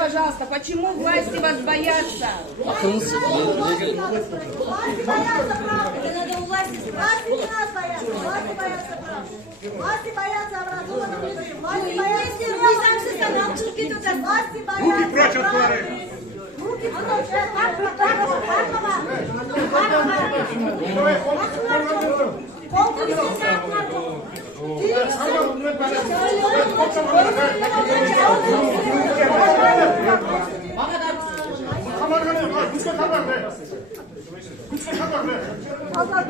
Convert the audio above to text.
пожалуйста, почему власти вас боятся? Власти боятся правды. Это надо у власти спрашивать. Власти не нас боятся. Власти боятся правды. Власти боятся образованных людей. Власти боятся власти боятся правды. Руки прочь. Hazır.